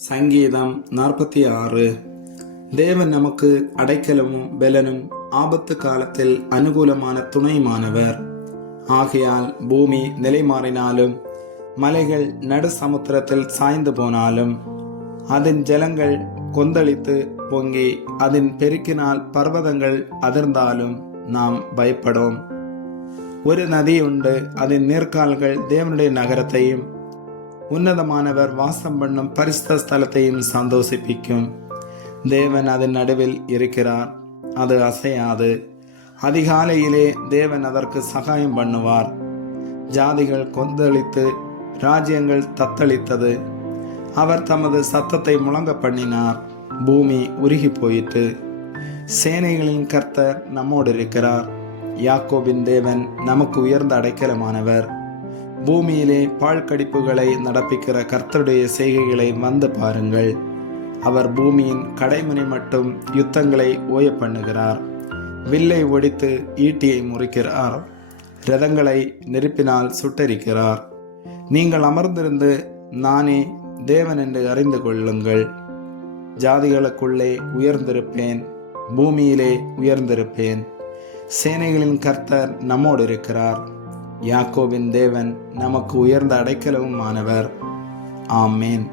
சங்கீதம் 46. தேவன் நமக்கு அடைக்கலமும் பெலனும் ஆபத்து காலத்தில் அனுகூலமான துணையுமானவர். ஆகையால் பூமி நிலைமாறினாலும் மலைகள் நடு சமுத்திரத்தில் சாய்ந்து போனாலும் அதன் ஜலங்கள் கொந்தளித்து பொங்கி அதன் பெருக்கினால் பர்வதங்கள் அதிர்ந்தாலும் நாம் பயப்படோம். ஒரு நதி உண்டு, அதன் நீர்க்கால்கள் தேவனுடைய நகரத்தையும் உன்னதமானவர் வாசம் பண்ணும் பரிசுத்த ஸ்தலத்தையும் சந்தோஷிப்பிக்கும். தேவன் அதன் நடுவில் இருக்கிறார், அது அசையாது. அதிகாலையிலே தேவன் அதற்கு சகாயம் பண்ணுவார். ஜாதிகள் கொந்தளித்து ராஜ்யங்கள் தத்தளித்தது. அவர் தமது சத்தத்தை முழங்க பண்ணினார், பூமி உருகி போயிற்று. சேனைகளின் கர்த்தர் நம்மோடு இருக்கிறார். யாக்கோபின் தேவன் நமக்கு உயர்ந்த அடைக்கலமானவர். பூமியிலே பாழ்கடிப்புகளை நடப்பிக்கிற கர்த்தருடைய செய்கைகளை வந்து பாருங்கள். அவர் பூமியின் கடைமுனை மட்டும் யுத்தங்களை ஓய பண்ணுகிறார். வில்லை ஒடித்து ஈட்டியை முறிக்கிறார். இரதங்களை நெருப்பினால் சுட்டரிக்கிறார். நீங்கள் அமர்ந்திருந்து நானே தேவன் என்று அறிந்து கொள்ளுங்கள். ஜாதிகளுக்குள்ளே உயர்ந்திருப்பேன், பூமியிலே உயர்ந்திருப்பேன். சேனைகளின் கர்த்தர் நம்மோடு இருக்கிறார். யாக்கோபின் தேவன் நமக்கு உயர்ந்த அடைக்கலமுமானவர். ஆமேன்.